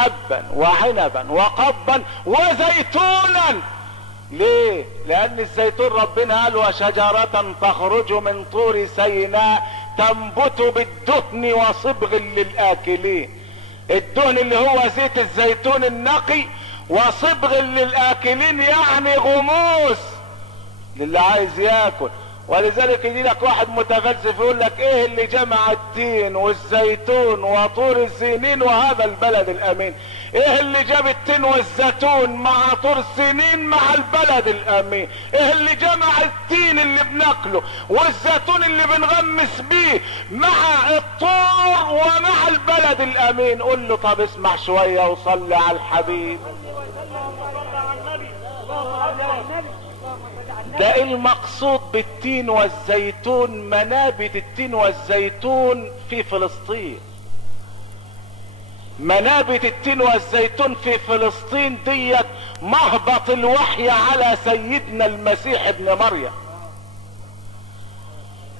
وحبا وعنبا وقبا وزيتونا. ليه؟ لان الزيتون ربنا قال وشجرة تخرج من طور سيناء تنبت بالدهن وصبغ للاكلين. الدهن اللي هو زيت الزيتون النقي، وصبغ للاكلين يعني غموس للي عايز ياكل. ولذلك يجي لك واحد متفلسف يقول لك ايه اللي جمع التين والزيتون وطور السينين وهذا البلد الامين؟ ايه اللي جاب التين والزيتون مع طور سينين مع البلد الامين؟ ايه اللي جمع التين اللي بناكله والزيتون اللي بنغمس بيه مع الطور ومع البلد الامين؟ قول له طب اسمع شوية وصلي على الحبيب. ده المقصود بالتين والزيتون، منابت التين والزيتون في فلسطين. منابت التين والزيتون في فلسطين ديت مهبط الوحي على سيدنا المسيح ابن مريم.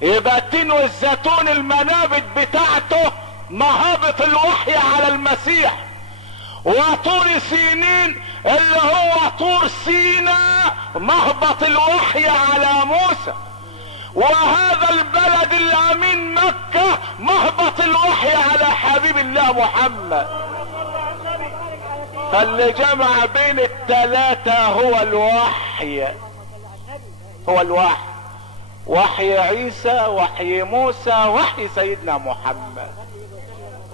يبقى التين والزيتون المنابت بتاعته مهبط الوحي على المسيح. وطور سينين اللي هو طور سيناء مهبط الوحي على موسى. وهذا البلد الامين مكة مهبط الوحي على حبيب الله محمد. فاللي جمع بين الثلاثة هو الوحي، هو الوحي. وحي عيسى، وحي موسى، وحي سيدنا محمد.